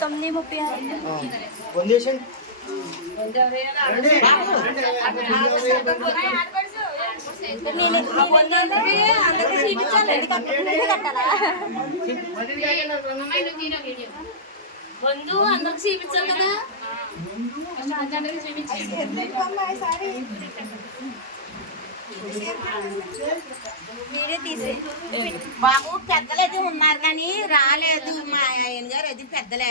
9:36 బంధు అందరికి చూపించాలి కదా బాబు పెద్దలది ఉన్నారు కానీ రాలేదు మా ఆయన గారు. అది పెద్దలే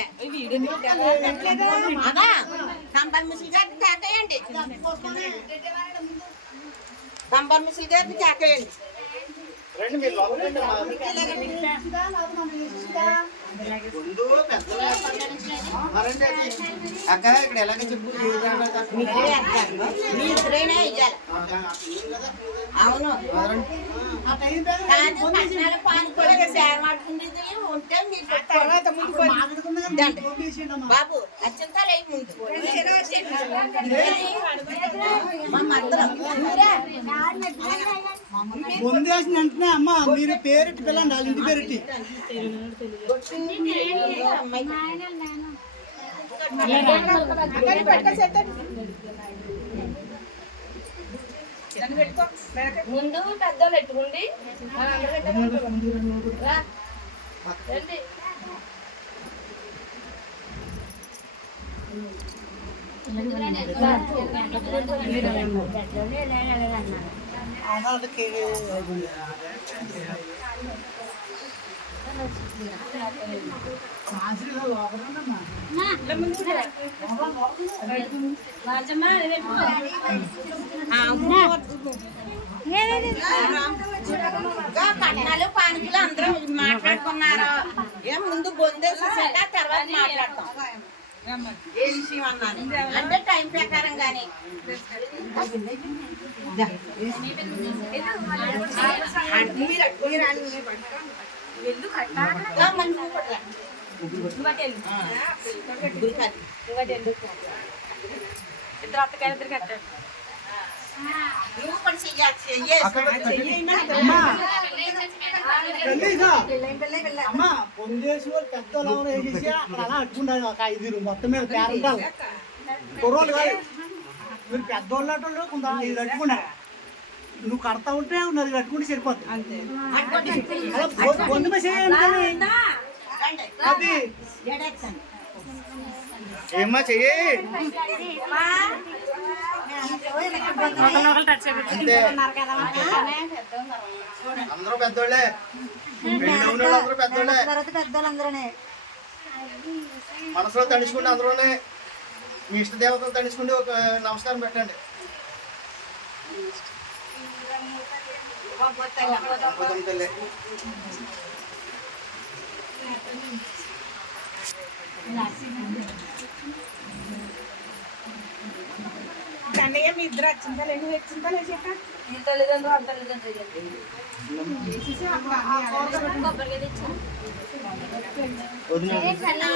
అదా కంబల్ మిషన్ గారిని కేకేయండి. కంబల్ మిషన్ గారిని కేకేయండి. రండి మీరు లోపలికి అక్క ఇక్కడ ఎలాగ చెప్పు మీ ఇద్దరైనా ఇయ్యాలి. అవును పట్టణాలు పానుకోలేదు సేవ మాడుకుంటుంది ఉంటే మీరు బాబు అత్యంతాలు అయి ముందు ముందేసిన వెంటనే అమ్మ మీరు పేరెట్టి పిల్లండి వాళ్ళ ఇంటి పేరెట్టి ముందు పెద్దోళ్ళు ఎట్టుకుండి పట్టణాలు పానుకులు అందరూ మాట్లాడుకున్నారు. ఏం ముందు బొందేసాక తర్వాత మాట్లాడతాం. ఏ విషయం అన్నాను అంటే టైం ప్రకారం గానీ ఇద్దరు అత్తకాయలు ఇద్దరు కట్టారు. అమ్మా పొందేసి వాళ్ళు పెద్దోళ్ళు ఎవరు వేసేసి అక్కడ అలా అట్టుకుంటారు. ఒక 5 మొత్తం మీద పేరంటారు కుర్రోళ్ళు కాదు. మీరు పెద్దోళ్ళు అటు కొంత 5 కట్టుకున్నారు. నువ్వు కడతా ఉంటే 4 కట్టుకుంటే సరిపోతుంది. అలా పొందు అది ఏమ్మా చెయ్యి అందరూ పెద్దోళ్ళే అందరూ పెద్దోళ్ళే మనసులో తడుచుకుంటే అందరూనే మీ ఇష్ట దేవతలు తడుచుకుంటే ఒక నమస్కారం పెట్టండి. కన్నయ్య మీ ఇద్దరు వచ్చిందా నువ్వు వచ్చిందా లేచాక ఈ తల్లిదండ్రులు ఆ తల్లిదండ్రులు కొబ్బరిగా తెచ్చాను.